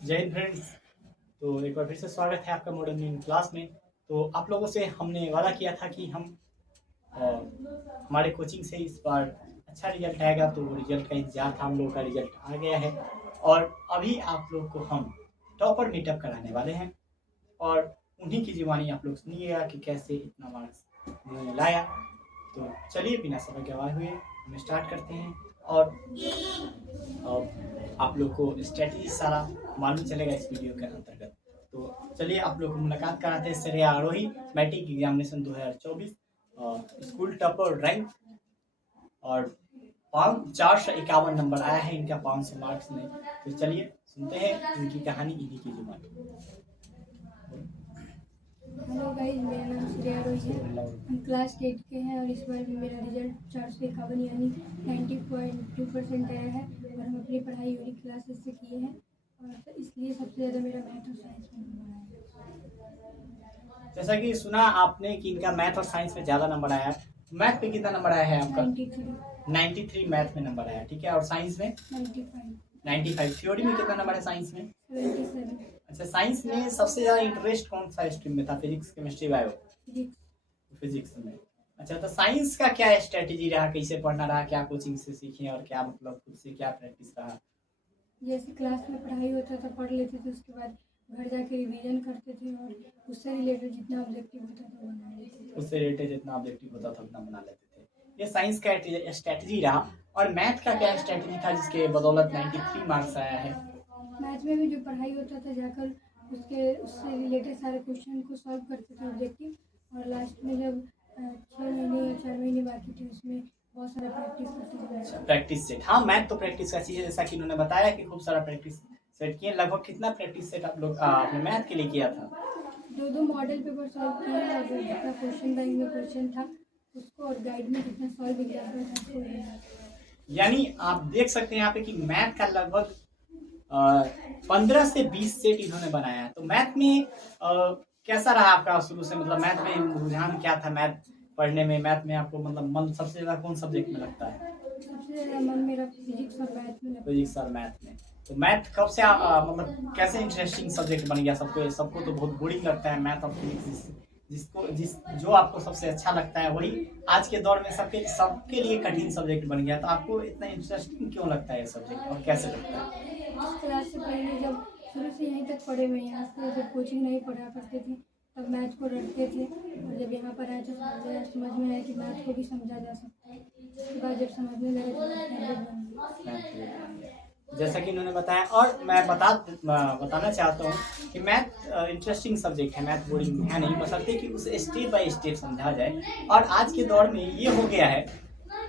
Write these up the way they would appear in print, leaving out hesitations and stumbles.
जय हिंद फ्रेंड्स। तो एक बार फिर से स्वागत है आपका मॉडर्न इन क्लास में। तो आप लोगों से हमने वादा किया था कि हम हमारे कोचिंग से इस बार अच्छा रिजल्ट आएगा, तो रिजल्ट का इंतजार था। हम लोग का रिजल्ट आ गया है और अभी आप लोग को हम टॉपर मीटअप कराने वाले हैं और उन्हीं की जुबानी आप लोग सुनिएगा कि कैसे इतना मार्क्स उन्होंने लाया। तो चलिए बिना समय गवाए हुए हम स्टार्ट करते हैं और आप लोग को स्ट्रेटजी सारा मालूम चलेगा इस वीडियो के अंतर्गत। तो चलिए आप लोग को मुलाकात कराते हैं Shreya Aarohi, matric examination 2024 school topper rank और 451 नंबर आया है इनका 500 मार्क्स में। तो चलिए सुनते हैं इनकी कहानी इन्हीं की जुबानी। हेलो गाइस, मेरा नाम श्रेया रोही है। हम क्लास 8 के हैं और इस बार मेरा रिजल्ट 451 यानी 90.2% आया है और हम अपनी पढ़ाई यूनिक क्लासेस से किए हैं और इसलिए सबसे ज़्यादा मेरा मैथ और साइंस में नंबर आया है। जैसा कि सुना आपने कि इनका मैथ और साइंस में ज़्यादा नंबर आया है। मैथ पे कितना नंबर आया है आपका? 93 मैथ में नंबर आया, ठीक है। और साइंस में 95। थ्योरी में कितना नंबर है साइंस में? 77। अच्छा, साइंस में सबसे ज़्यादा इंटरेस्ट कौन सा स्ट्रीम में था? Physics, chemistry, bio? फिजिक्स में। अच्छा, तो साइंस का क्या स्ट्रेटेजी रहा, कैसे पढ़ना रहा, क्या कोचिंग से सीखे और क्या मतलब खुद से क्या प्रैक्टिस रहा? जैसे क्लास में पढ़ाई होता था पढ़ लेते थे, उसके बाद घर जाके रिवीजन करते थे और उससे रिलेटेड जितना ऑब्जेक्टिव होता था बना लेते थे। उससे रिलेटेड जितना ऑब्जेक्टिव होता था उतना बना लेते थे। ये साइंस का स्ट्रेटेजी रहा। और मैथ का क्या स्ट्रेटेजी था जिसके बदौलत 93 मार्क्स आया है? मैथ में भी जो पढ़ाई होता था जाकर उससे रिलेटेड सारे क्वेश्चन को सॉल्व करते थे ऑब्जेक्टिव, और लास्ट में जब 6 महीने या 4 महीने बाकी थे उसमें बहुत सारा प्रैक्टिस करते थे। प्रैक्टिस सेट, हाँ मैथ तो प्रैक्टिस का चीज़ है, जैसा कि उन्होंने बताया कि खूब सारा प्रैक्टिस सेट किए। लगभग कितना प्रैक्टिस सेट आप लोग आपने मैथ के लिए किया था? 2 मॉडल पेपर सॉल्व किए और जो जितना क्वेश्चन बैंक में क्वेश्चन था उसको और गाइड में जितना सॉल्व एग्जाम्पल था उसको। यानी आप देख सकते हैं यहाँ पे कि मैथ का लगभग 15 से 20 सेट इन्होंने बनाया है। तो मैथ में कैसा रहा आपका शुरू से, मतलब मैथ में रुझान क्या था? मैथ पढ़ने में, मैथ में आपको मतलब मन सबसे ज्यादा कौन सब्जेक्ट में लगता है? सबसे ज़्यादा मन मेरा फिजिक्स और मैथ में लगता है। फिजिक्स और मैथ में। तो मैथ कब से मतलब कैसे इंटरेस्टिंग सब्जेक्ट बन गया? सबको तो बहुत बोरिंग लगता है मैथ और फिजिक्स। जो आपको सबसे अच्छा लगता है वही आज के दौर में सबके लिए कठिन सब्जेक्ट बन गया। तो आपको इतना इंटरेस्टिंग क्यों लगता है ये सब्जेक्ट और कैसे लगता है? जिस क्लास से पहले जब शुरू से यहीं तक पढ़े हुए, यहाँ से जब कोचिंग नहीं पढ़ा करते थे तब मैथ को रटते थे, और जब यहाँ पर आए तो समझ में आया कि मैथ को भी समझा जा सकता है। उसके बाद जब समझने लगे तो फेवरेट बन गया। जैसा कि इन्होंने बताया, और मैं बताना चाहता हूँ कि मैथ इंटरेस्टिंग सब्जेक्ट है, मैथ बोरिंग है नहीं, बशर्ते कि उसे स्टेप बाय स्टेप समझा जाए। और आज के दौर में ये हो गया है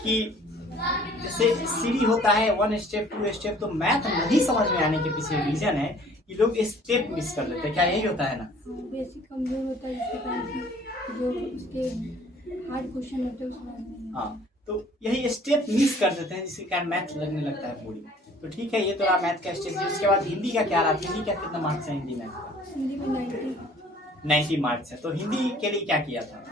कि जैसे सीढ़ी होता है 1 स्टेप 2 स्टेप, तो मैथ नहीं समझ में आने के पीछे रीजन है कि लोग स्टेप मिस कर लेते हैं। क्या यही होता है ना? बेसिक कमजोर होता है जिसके कारण कि जो उसके हार्ड क्वेश्चन होते हैं उसमें नहीं। हाँ, तो यही स्टेप मिस कर देते हैं जिसके कारण मैथ लगने लगता है बोरिंग। तो ठीक है, ये तो रहा मैथ का स्टेज। उसके बाद हिंदी का क्या रहा? हिंदी का कितना मार्क्स है हिंदी मैथ का? हिंदी में 90 मार्क्स है। तो हिंदी के लिए क्या किया था?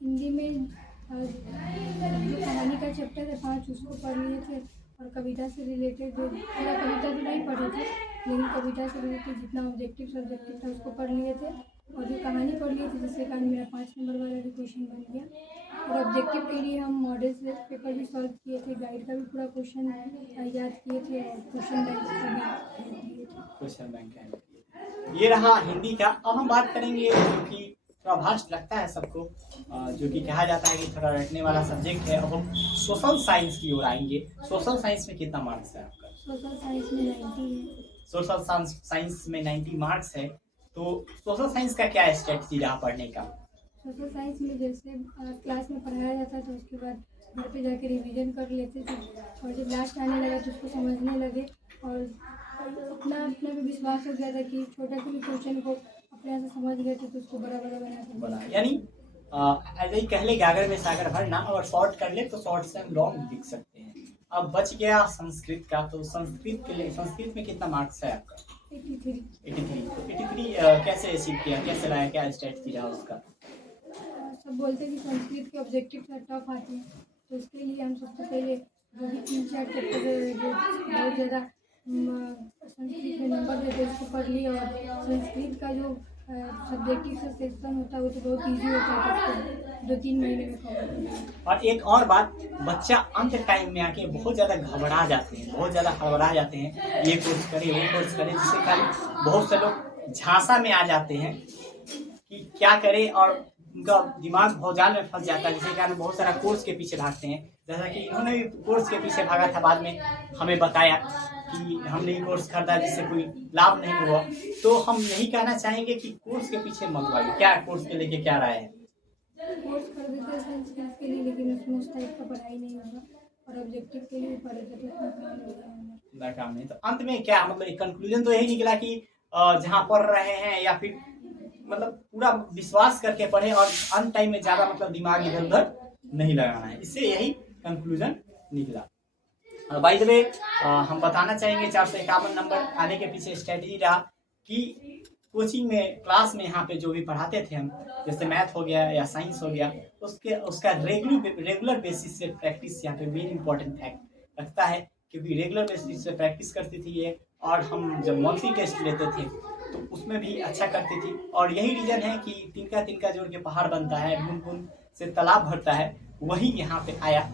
हिंदी में जो कहानी का चैप्टर है 5 उसको पढ़ लिए थे, और कविता से रिलेटेड जो पूरा कविता तो नहीं पढ़े थे लेकिन कविता से रिलेटेड जितना ऑब्जेक्टिव सब्जेक्टिव था उसको पढ़ लिए थे, और जो कहानी पढ़ लिए थे जिसके कारण मेरा 5 नंबर वाला भी क्वेश्चन बन गया। और ऑब्जेक्टिव के लिए हम मॉडल से पेपर भी सॉल्व किए थे, गाइड का भी पूरा क्वेश्चन याद किए थे और क्वेश्चन बैंक का भी किए थे। क्वेश्चन बैंक ये रहा हिंदी का। अब हम बात करेंगे जो कि थोड़ा भास्ट लगता है सबको, जो कि कहा जाता है कि थोड़ा रटने वाला सब्जेक्ट है। अब हम सोशल साइंस की ओर आएंगे। सोशल साइंस में कितना मार्क्स है आपका? सोशल साइंस में 90 है। सोशल साइंस में 90 मार्क्स है। तो सोशल साइंस का क्या स्ट्रेटजी रहा पढ़ने का? सोशल साइंस में जैसे क्लास में पढ़ाया जाता था उसके बाद घर पे जाके रिवीजन कर लेते थे, और जब लास्ट आने लगा तो उसको समझने लगे, और अपना अपने पे विश्वास हो गया था कि छोटा सा भी क्वेश्चन को अपने यहाँ से समझ गए थे तो उसको बड़ा बड़ा बना के यानी ऐसे ही कह ले कि अगर में सागर भरना और शॉर्ट कर ले तो शॉर्ट से हम लॉन्ग लिख सकते हैं। अब बच गया संस्कृत का। तो संस्कृत के लिए, संस्कृत में कितना मार्क्स है आपका? 83। 83 कैसे अचीव किया, कैसे रहा, क्या स्ट्रेटजी रहा उसका? सब बोलते हैं कि संस्कृत के ऑब्जेक्टिव टफ आते हैं, तो उसके लिए हम सबसे पहले जो भी 3-4 चैप्टर जो बहुत ज़्यादा संस्कृत में नंबर देते उसको पढ़ लिया। और संस्कृत का जो सब्जेक्टिव सा सेक्शन होता है वो तो बहुत ईजी होता है, तो 2-3 महीने में कवर हो जाएगा। और एक और बात, बच्चा अंत टाइम में आके बहुत ज़्यादा घबरा जाते हैं, बहुत ज़्यादा हड़बड़ा जाते हैं, ये कोर्स करें वो कोर्स करें, जिससे कारण बहुत से लोग झांसा में आ जाते हैं कि क्या करें, और उनका दिमाग भौजाल में फंस जाता है, जिसके कारण बहुत सारा कोर्स के पीछे भागते हैं। जैसा कि इन्होंने भी कोर्स के पीछे भागा था, बाद में हमें बताया कि हमने ये कोर्स खरीदा जिससे कोई लाभ नहीं हुआ। तो हम यही कहना चाहेंगे कि कोर्स के पीछे मत भागिए। क्या कोर्स के लेके क्या राय है? कोर्स कर देते हैं संस्कृत के लिए, लेकिन उसमें उस टाइप का पढ़ाई नहीं होगा, और ऑब्जेक्टिव के लिए पढ़े थे तो उतना काम नहीं होगा। काम नहीं। तो अंत में क्या मतलब एक कंक्लूजन तो यही निकला कि जहाँ पढ़ रहे हैं या फिर मतलब पूरा विश्वास करके पढ़े, और अंत टाइम में ज्यादा मतलब दिमाग इधर उधर नहीं लगाना है। इससे यही कंक्लूजन निकला। बाय द वे हम बताना चाहेंगे 451 नंबर आने के पीछे स्ट्रेटजी रहा कि कोचिंग में क्लास में यहाँ पे जो भी पढ़ाते थे हम, जैसे मैथ हो गया या साइंस हो गया, उसका रेगुलर बेसिस से प्रैक्टिस यहाँ पे मेन इंपॉर्टेंट फैक्ट रखता है, क्योंकि रेगुलर बेसिस से प्रैक्टिस करती थी ये। और हम जब मंथली टेस्ट लेते थे तो उसमें भी अच्छा करती थी। और यही रीजन है कि तिनका तिनका जोड़ के पहाड़ बनता है, बूंद बूंद से तालाब भरता है, वही यहाँ पे आया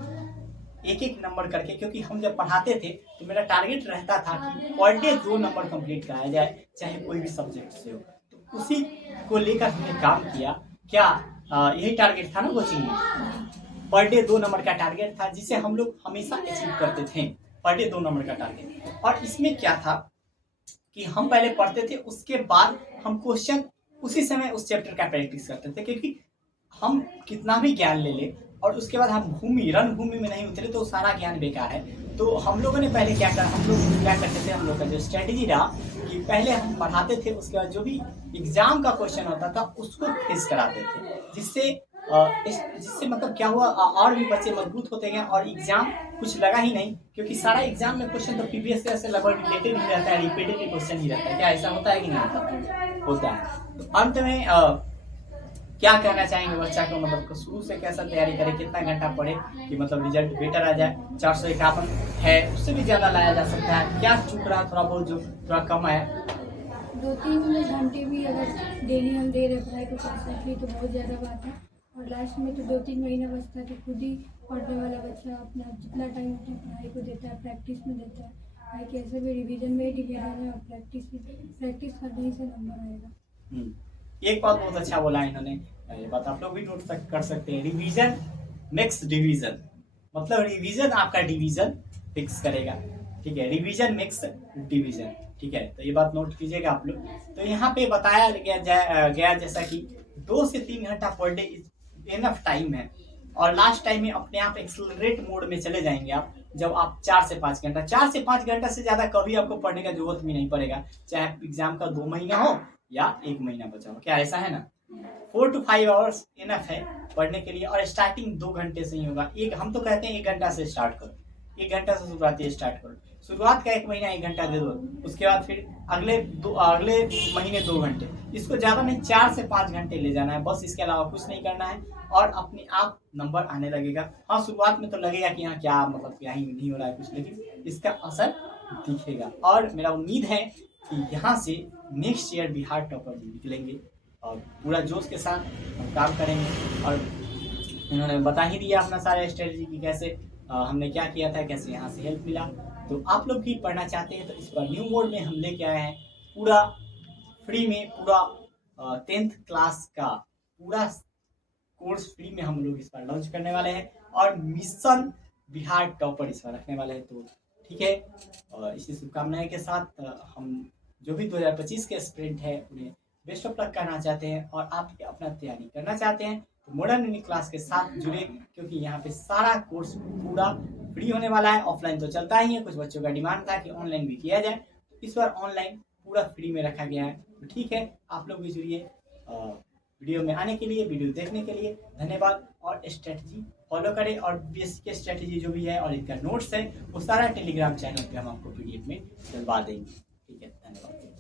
एक एक नंबर करके। क्योंकि हम जब पढ़ाते थे तो मेरा टारगेट रहता था कि पर डे 2 नंबर कंप्लीट कराया जाए, चाहे कोई भी सब्जेक्ट से हो। तो उसी को लेकर हमने काम किया। क्या यही टारगेट था ना कोचिंग में? पर डे 2 नंबर का टारगेट था, जिसे हम लोग हमेशा अचीव करते थे, पर डे 2 नंबर का टारगेट। और इसमें क्या था कि हम पहले पढ़ते थे, उसके बाद हम क्वेश्चन उसी समय उस चैप्टर का प्रैक्टिस करते थे। क्योंकि हम कितना भी ज्ञान ले ले और उसके बाद हम रणभूमि में नहीं उतरे तो सारा ज्ञान बेकार है। तो हम लोगों ने पहले क्या करा, हम लोग क्या करते थे, हम लोग का जो स्ट्रेटेजी रहा कि पहले हम पढ़ाते थे, उसके बाद जो भी एग्जाम का क्वेश्चन होता था उसको फेस कराते थे, जिससे मतलब क्या हुआ, और भी बच्चे मजबूत होते गए और एग्जाम कुछ लगा ही नहीं। क्योंकि सारा एग्जाम में क्वेश्चन तो प्रीवियस ईयर से लगभग रिलेटेड ही रहता है, रिपीटेड क्वेश्चन ही रहता है। क्या ऐसा होता है कि नहीं होता है? तो अंत में क्या कहना चाहेंगे बच्चा को, मतलब शुरू से कैसा तैयारी करे, कितना घंटा पढ़े कि मतलब रिजल्ट बेटर आ जाए? 451 है, उससे भी ज्यादा लाया जा सकता है। क्या चूक रहा थोड़ा बहुत जो थोड़ा कम आया? 2-3 घंटे भी अगर डेली हम दे रहे पढ़ाई को कंसंट्रेटली तो बहुत ज़्यादा बात है। और लास्ट में तो 2-3 महीना बचता है, तो खुद ही पढ़ने वाला बच्चा अपना जितना टाइम अपनी पढ़ाई को देता है, प्रैक्टिस में देता है। पढ़ाई कैसे भी रिवीजन में ही डिवीजन है, और प्रैक्टिस करने से नंबर आएगा। एक बात बहुत अच्छा बोला इन्होंने, ये बात आप लोग भी नोट कर सकते हैं। रिवीजन मेक्स डिवीजन, मतलब रिवीजन आपका डिवीजन फिक्स करेगा। ठीक है, रिवीजन मेक्स डिवीजन। ठीक है, तो ये बात नोट कीजिएगा आप लोग। तो यहाँ पे बताया गया जैसा कि 2 से 3 घंटा पर डे इनफ टाइम है। और लास्ट टाइम में अपने आप एक्सेलरेट मोड में चले जाएंगे आप, जब आप 4 से 5 घंटा 4 से 5 घंटा से ज्यादा कभी आपको पढ़ने का जरूरत भी नहीं पड़ेगा, चाहे एग्जाम का 2 महीना हो या 1 महीना बचा हो। क्या ऐसा है ना? 4 to 5 आवर्स इनफ है पढ़ने के लिए। और स्टार्टिंग 2 घंटे से ही होगा। हम तो कहते हैं 1 घंटा से स्टार्ट करो, 1 घंटा से शुरुआत स्टार्ट करो। शुरुआत का 1 महीना 1 घंटा दे दो, उसके बाद फिर अगले महीने 2 घंटे। इसको ज्यादा नहीं, 4 से 5 घंटे ले जाना है बस, इसके अलावा कुछ नहीं करना है। और अपने आप नंबर आने लगेगा। हाँ, शुरुआत में तो लगेगा कि हाँ क्या मतलब क्या ही नहीं हो रहा है कुछ, लेकिन इसका असर दिखेगा। और मेरा उम्मीद है कि यहाँ से नेक्स्ट ईयर बिहार टॉपर निकलेंगे और पूरा जोश के साथ हम काम करेंगे। और इन्होंने बता ही दिया अपना सारा स्ट्रेटजी कि कैसे हमने क्या किया था, कैसे यहाँ से हेल्प मिला। तो आप लोग भी पढ़ना चाहते हैं तो इस पर न्यू मोड में हम लेके आए हैं पूरा फ्री में, पूरा 10th क्लास का पूरा कोर्स फ्री में हम लोग इस बार लॉन्च करने वाले हैं। और मिशन बिहार टॉपर इस बार रखने वाले हैं। तो ठीक है, और इसी शुभकामनाएं के साथ हम जो भी 2025 के स्प्रिंट है उन्हें बेस्ट ऑफ लक करना चाहते हैं। और आप अपना तैयारी करना चाहते हैं तो मॉडर्न यूनिक क्लास के साथ जुड़े, क्योंकि यहाँ पे सारा कोर्स पूरा फ्री होने वाला है। ऑफलाइन तो चलता ही है, कुछ बच्चों का डिमांड था कि ऑनलाइन भी किया जाए, तो इस बार ऑनलाइन पूरा फ्री में रखा गया है। तो ठीक है, आप लोग भी जुड़िए। वीडियो में आने के लिए, वीडियो देखने के लिए धन्यवाद। और स्ट्रेटजी फॉलो करें, और बेसिक स्ट्रेटजी जो भी है और इनका नोट्स है वो सारा टेलीग्राम चैनल पे हम आपको PDF में डलवा देंगे। ठीक है, धन्यवाद।